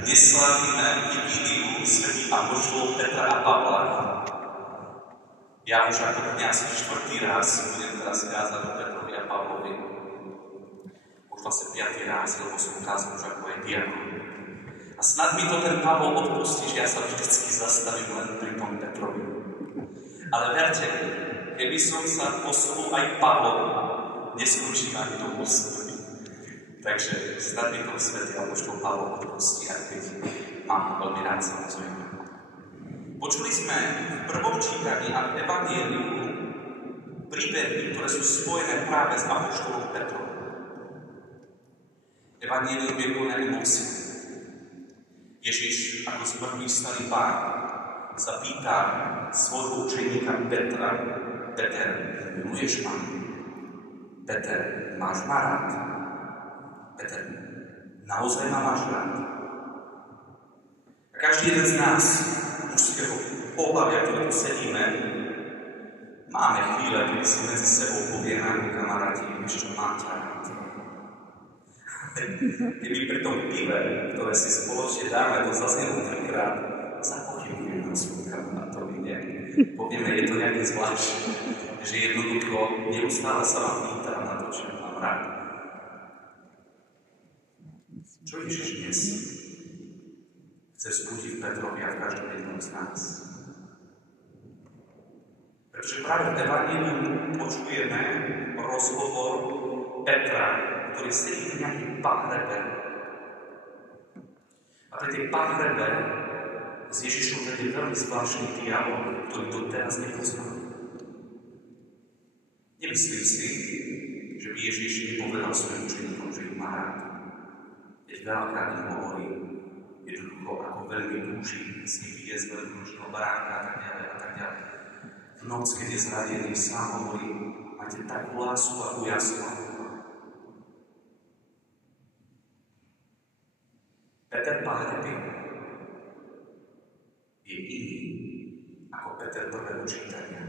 Dnes slávime vigíliu svätých apoštolov Petra a Pavla. Ja už ako asi 4. raz budem teraz kázať o Petrovi a Pavlovi. Už vlastne 5. raz, lebo som kázal už ako aj diakon. A snad mi to ten Pavol odpustí, že ja sa vždycky zastavím len pri tom Petrovi. Ale verte, keby som sa posunul aj Pavol, neskončím ani do ústupy. Takže snad mi to svätý apoštol Pavol odpustí, aj keď mám veľmi rád samozrejme. Počuli sme v prvom čítaní a v Evangeliu príbehy, ktoré sú spojené práve s apoštolom Petrom. Evangelium je plné emócií. Ježiš, ako zmrtvý starý pán, sa pýta svojho učeníka Petra: Peter, miluješ ma? Peter, máš ma rád? Peter, naozaj ma máš rád? A každý jeden z nás, mužského pohlavia, ktorý tu sedíme, máme chvíle, kedy si medzi sebou povieme, kamaráti, ešte mám ťa rád. Keby pri tom pive, ktoré si spoločne dáme, to zaznelo 3-krát, zapochybujeme o svojom kamarátovi, nie? Povieme, je to nejaké zvláštne, že jednoducho neustále sa vám pýtam na to, čo mám rád. Čo Ježiš dnes chce vzbudiť v Petrovi a v každom jednom z nás? Pretože práve v Evangeliu počujeme rozhovor Petra, ktorý sedí v nejakým pahrebe. A pri tej pahrebe s Ježišom vedie veľmi zvláštny dialog, ktorý doteraz nepoznal. Nemyslím si, že by Ježiš nepovedal svojim učeníkom, že ich má rád. Keď veľakrát im hovorí, jednoducho, ako veľmi túži s nimi jesť veľkonočného baránka a tak ďalej a tak ďalej. V noc, keď je zradený, sám hovorí: máte takú lásku, akú ja som. Peter Pahreby je iný ako Peter prvého čítania.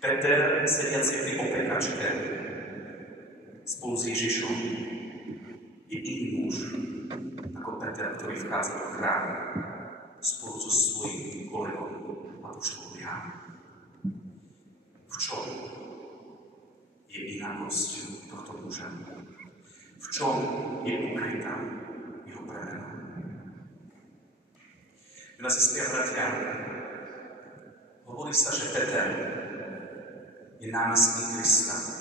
Peter, sediaci pri opekačke spolu s Ježišom, je iný muž ako Peter, ktorý vchádza do chrámu spolu so svojím kolegom apoštolom Jánom. V čom je inakosť tohto muža? V čom je ukrytá jeho premena? Milé sestry a bratia, hovorí sa, že Peter je námestník Krista.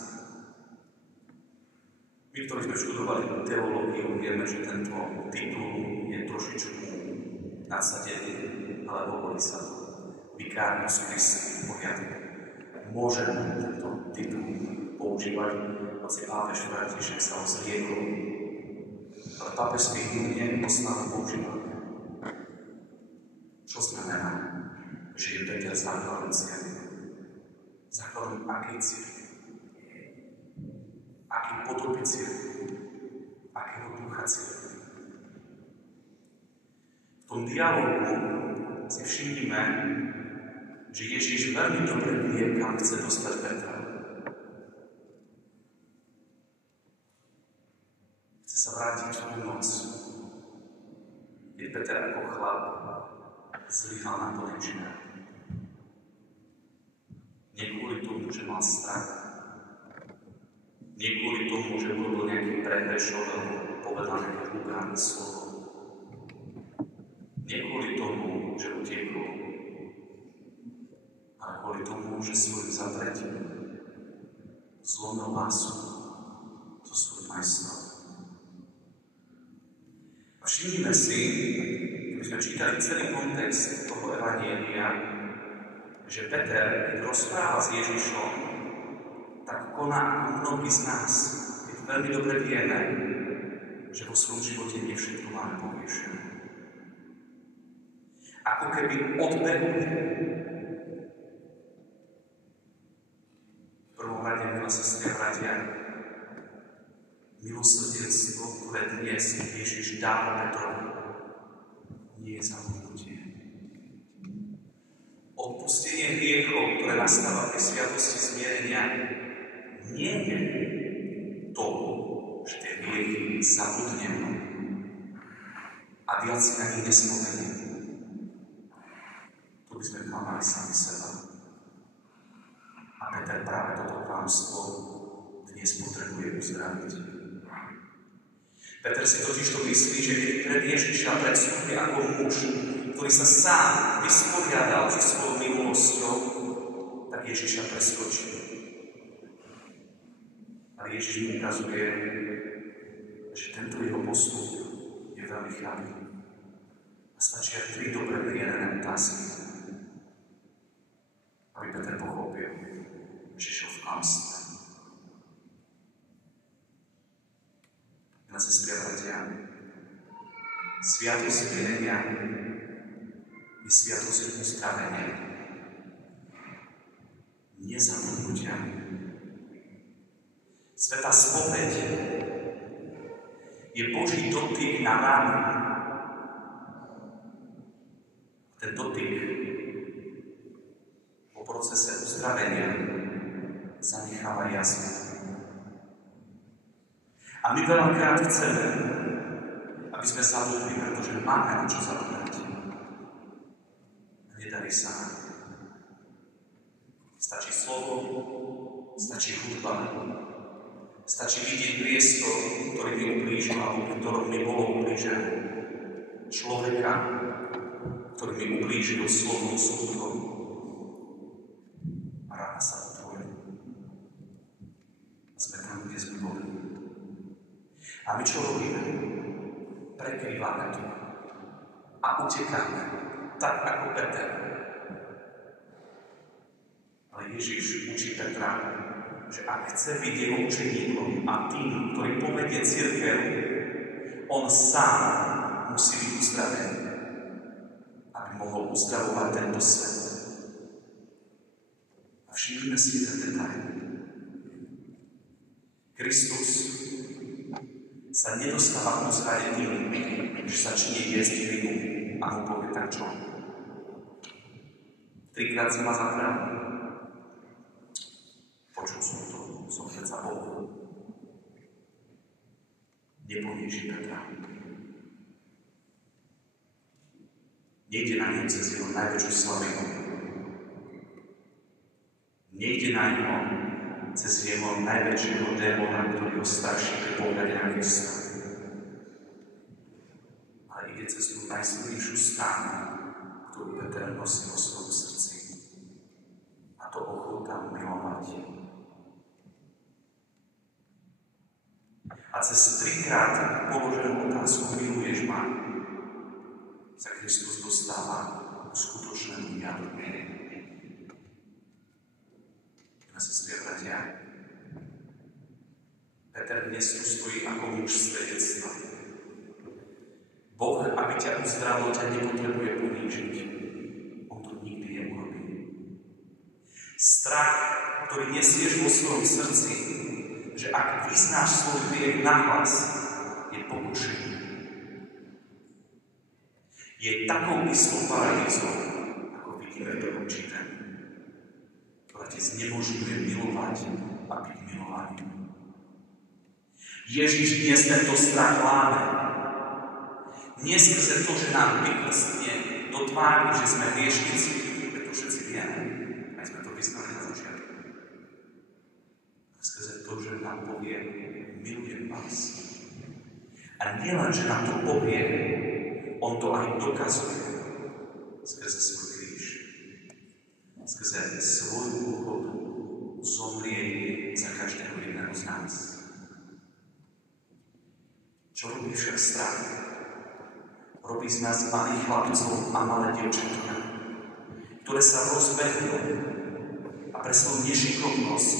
My, ktorí sme študovali teológiu, vieme, že tento titul je trošičku nadsadený, ale hovorí sa Vicarius Christi v poriadku. Môžeme tento titul používať, hoci pápež František sa ho zriekol. Ale pápežský hymne ostáva používať. Čo znamená, že je Peter základom cirkvi? Základom akej cirkvi? Aký podoby cirkvi? Akého ducha cirkvi? V tom dialógu si všimnime, že Ježiš veľmi dobre vie, kam chce dostať Petra. Chce sa vrátiť v tú noc, keď Peter ako chlap zlyhal na plnej čine. Nie kvôli tomu, že mal strach. Nie kvôli tomu, že urobil nejaký prehrešok alebo povedal nejaké vulgárne slovo. Nie kvôli tomu, že utiekol, ale kvôli tomu, že svojim zapretím zlomil lásku so svojím majstrom. A všimnime si, keď sme čítali celý kontext toho evanjelia, že Peter, keď rozpráva s Ježišom, tak koná ako mnohí z nás, keď veľmi dobre vieme, že vo svojom živote nie všetko máme poviešené. Ako keby odbehuje. V prvom rade, milé sestry a bratia, milosrdenstvo, ktoré dnes Ježiš dáva Petrovi, nie je zabudnutie. Odpustenie hriechov, ktoré nastáva pri sviatosti zmierenia, nie je to, že tie hriechy zabudneme, a viac si ani nespomeniem. Tu by sme klamali sami seba. A Peter práve toto klamstvo dnes potrebuje uzdraviť. Peter si totiž to myslí, že keď pred Ježiša predstúpi ako muž, ktorý sa sám vysporiadal so svojou minulosťou, tak Ježiša preskočí. Ale Ježiš mu ukazuje, že tento jeho postup je veľmi chabý. A stačia 3 dobre vyjadrené otázky, aby Peter pochopil, že šiel v klamstve. Na sestri a bratia, sviatosť zmierenia je sviatosť uzdravenia, nezabudnutia. Svätá spoveď je Boží dotyk na ránu. Ten dotyk po procese uzdravenia zanecháva jasno. A my veľakrát chceme, aby sme zabudli, pretože máme na čo zabudnúť. Nedarí sa nám. Stačí slovo, stačí hudba, stačí vidieť priestor, ktorý mi ublížil, alebo v ktorom mi bolo ublížené. Človeka, ktorý mi ublížil slovnou súdkou. A rána sa otvorí. A sme tam, kde sme boli. A my čo robíme? Prekrývame to. A utekáme. Tak ako Peter. Ale Ježiš učí Petra, že ak chce byť jeho učeníkom a tým, ktorý povedie cirkev, on sám musí byť uzdravený, aby mohol uzdravovať tento svet. A všimnime si jeden detail. Kristus sa nedostáva k uzdrave tým, že začne jesť rybu a mu povie tak čo? 3-krát si ma zakrál. Počul som to, som predsa Boh. Neponieši Petra. Nejde na ňu cez jeho najväčšiu slabinu. Nejde na ňu cez jeho najväčšieho démona, ktorý ho straší pri pohľade na Krista. Ale ide cez tú najsilnejšiu stranu, ktorú Peter nosí vo svojom srdci. A to ochota milovať. A cez 3-krát položenú otázku miluješ ma, sa Kristus dostáva k skutočnému jadu. Sestri a bratia, Peter dnes tu stojí ako muž svedectva. Boh, aby ťa uzdravil, ťa nepotrebuje ponížiť. On to nikdy neurobí. Strach, ktorý nesieš vo svojom srdci, že ak vyznáš svoj hriech nahlas, je pokušenie. Je takou istou paralýzou, ako vidíme v prvom čítaní, ktorá ti znemožňuje milovať a byť milovaný. Ježiš dnes tento strach láme. Nie skrze to, že nám vyklstne do tvári, že sme hriešnici, preto všetci vieme, aj sme to vyznali na začiatku. Skrze to, že nám povie, milujem vás. A nielen, že nám to povie, on to aj dokazuje skrze svoj kríž. Skrze svoju úchodu zomrie za každého jedného z nás. Čo robí však strach? Robí z nás malých chlapcov a malé dievčatka, ktoré sa rozbehnú a pre svoju nešikovnosť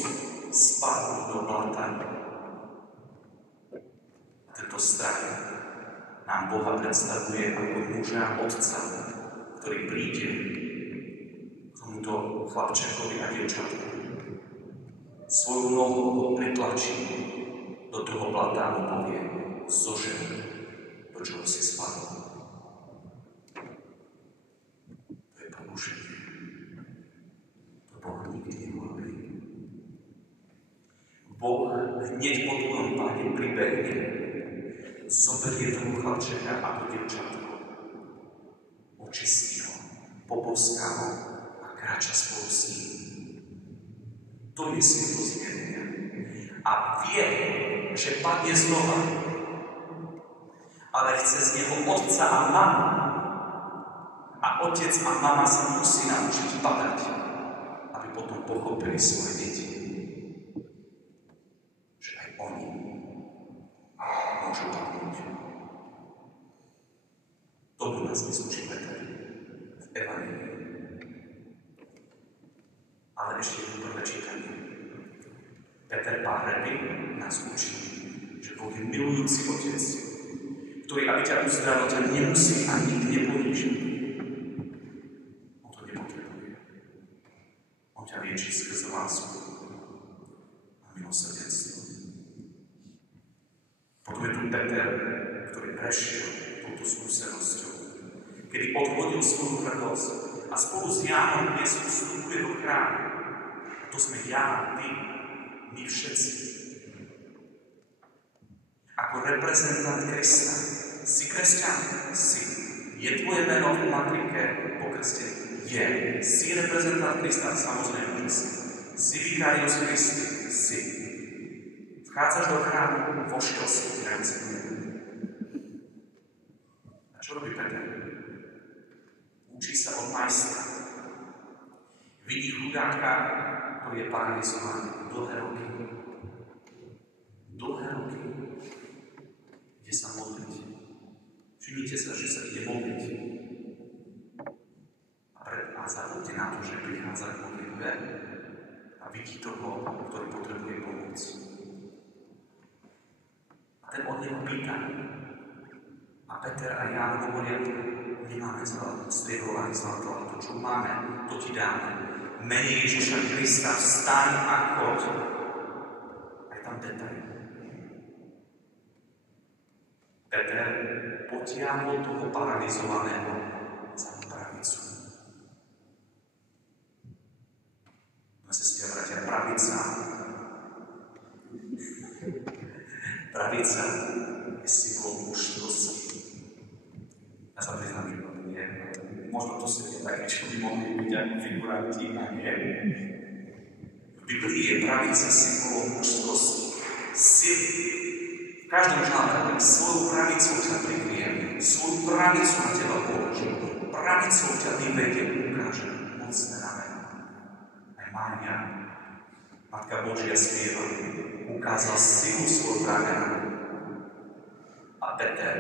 spadnú do blata. A tento strach nám Boha predstavuje ako muža otca, ktorý príde k tomuto chlapčekovi a dievčatku. Svoju nohu ho pritlačí do toho blata a mu povie, zožen, do čoho si spadol. To je pokušenie. To Boh nikdy neurobí. Boh hneď po tvojom páde pribehne, zoberie toho chlapčeka ako dievčatko, očistí ho, poboská ho a kráča spolu s ním. To je svetlo zmierenia. A vie, že padne znova, ale chce z neho otca a mamu. A otec a mama sa musí naučiť padať, aby potom pochopili svoje deti. Že aj oni môžu padnúť. Tomu nás nesúči Peter v Evangelii. Ale ešte je prvé čítanie. Peter Páhreby nás učí, že Boh je milujúci otec, ktorý, aby ťa uzdravil, ťa nemusí a nikdy neponíži. On to nepotrebuje. On ťa lieči skrze lásku a milosrdenstvo. Potom je tu Peter, ktorý prešiel touto skúsenosťou, kedy odhodil svoju hrdosť a spolu s Jánom dnes vstupuje do chrámu. A to sme ja, ty, my všetci. Ako reprezentant Krista. Si kresťan? Si. Je tvoje meno v matrike pokrstený? Je. Si reprezentant Krista? Samozrejme, že si. Si Vicarius Christi? Si. Vchádzaš do chrámu, vošiel si, a čo robí Peter? Učí sa od majstra. Vidí chudáka, ktorý je paralizovaný dlhé roky. Dlhé roky. Ide sa modliť. Všimnite sa, že sa ide modliť. A zabudte na to, že prichádza k modlitbe a vidí toho, ktorý potrebuje pomoc. A ten od neho pýta. A Peter a Ján hovoria, nemáme striebro ani zlato, ale to, čo máme, to ti dáme. Mene Ježiša Krista, vstaň a choď. Aj tam Peter. Peter potiahol toho paralizovaného za pravicu. No sestri a bratia, pravica. Pravica je symbol mužskosti. Ja sa priznám, že to nie. Možno to sú také, čo by mohli byť ako figuranti a nie. V Biblii je pravica symbolom mužskosti, sily. V každom žánre svoju pravicou ťa prikryjem, svoju pravicu na teba položím, pravicou ťa vyvedie, ukáže mocné rameno. Aj Mária, Matka Božia spieva, ukázal silu svojho ramena. A Peter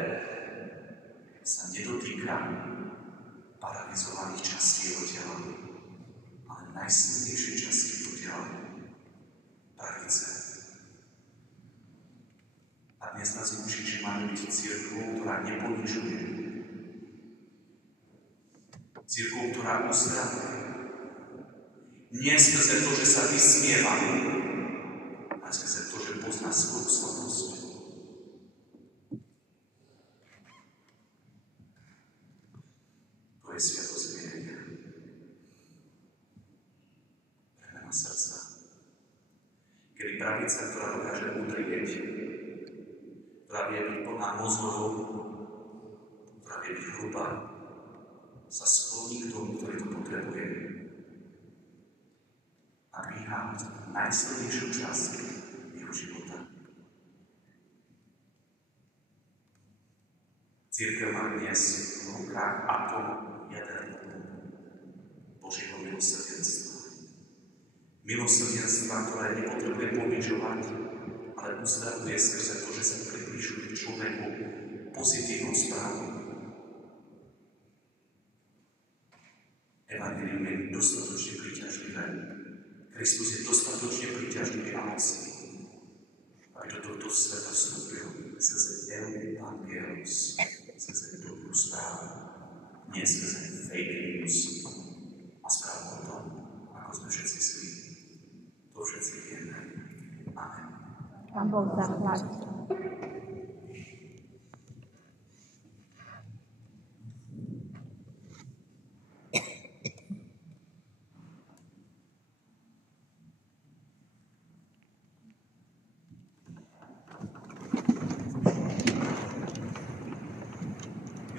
sa nedotýka paralizovaných častí jeho tela, ale najsilnejšej časti jeho tela, pravice. A dnes nás učí, že máme byť cirkvou, ktorá neponižuje. Cirkvou, ktorá uzdravuje. Nie skrze to, že sa vysmieva, ale skrze to, že pozná svoju slabosť. To je sviatosť zmierenia. Premena srdca. Kedy pravica, ktorá dokáže udrieť, ktorá vie byť plná mozgov, ktorá vie byť hrubá, sa skloní k tomu, ktorý to potrebuje. A dvíha najsilnejšiu časť jeho života. Cirkev má dnes v rukách atom jaderného Božieho milosrdenstva. Milosrdenstva, ktoré nepotrebuje ponižovať, ale uzdravuje skrze to, že sa približuje k človeku pozitívnou správou. Evangelium je dostatočne príťažlivé. Kristus je dostatočne príťažlivý a mocný, aby do tohto sveta vstúpil skrze Evangelius, skrze dobrú správu, nie skrze fake news a správu o tom, ako sme všetci zlí. To všetci vieme. Amen. Pán Boh zaplať.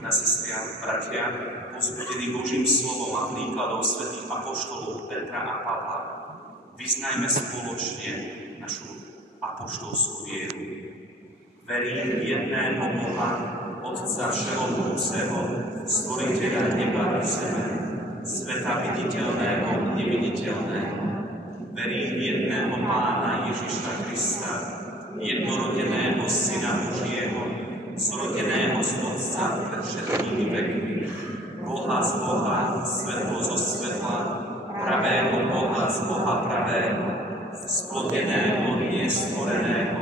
Milé sestry a bratia, povzbudení Božím slovom a príkladom svätých apoštolov Petra a Pavla, vyznajme spoločne našu apoštolskú vieru. Verím v jedného Boha, Otca všemohúceho, Stvoriteľa neba i zeme, sveta viditeľného i neviditeľného. Verím v jedného Pána Ježiša Krista, jednorodeného Syna Božieho, zrodeného z Otca pred všetkými vekmi, Boha z Boha, svetlo zo svetla, pravého Boha z Boha pravého, splodeného, nestvoreného,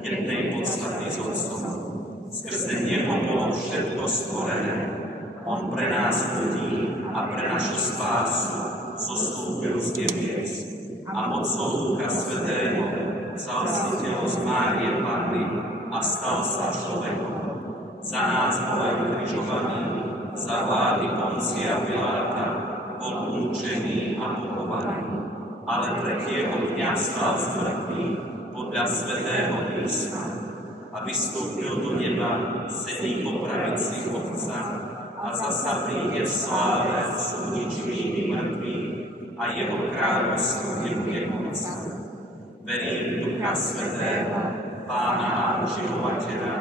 jednej podstaty z Otcom. Skrze Neho bolo všetko stvorené. On pre nás ľudí a pre našu spásu zostúpil z nebies a mocou Ducha Svätého vzal si telo z Márie Panny a stal sa človekom. Za nás bol aj ukrižovaný, za vlády Poncia Piláta bol umúčený a pochovaný, ale tretieho dňa stal z mŕtvych podľa Svätého písma a vystúpil do neba, sedí po pravici Otca a zasa príde v sláve súdiť živých i mŕtvych a jeho kráľovstvo nebude konca. Verím v Ducha Svätého, Pána a Uživovateľa,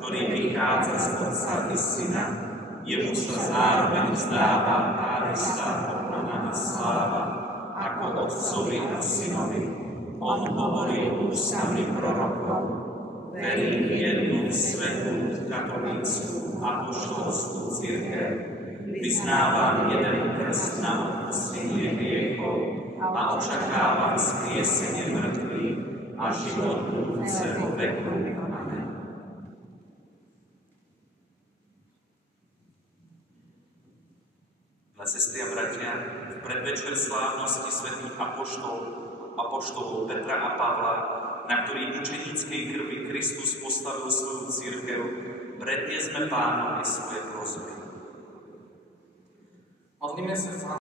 ktorý vychádza z Otca i Syna, jemu sa zároveň vzdáva tá istá poklona a sláva, ako Otcovi a Synovi. On hovoril ústami prorokov. Verím v jednu svätú katolícku apoštolskú cirkev. Vyznávam jeden krst na odpustenie hriechov a očakávam vzkriesenie mŕtvych a život budúceho veku. Amen. Milé sestry a bratia, v predvečer slávnosti svätých apoštolov Petra a Pavla, na ktorých mučeníckej krvi Kristus postavil svoju cirkev, predniesme Pánovi svoje prosby. Modlíme sa za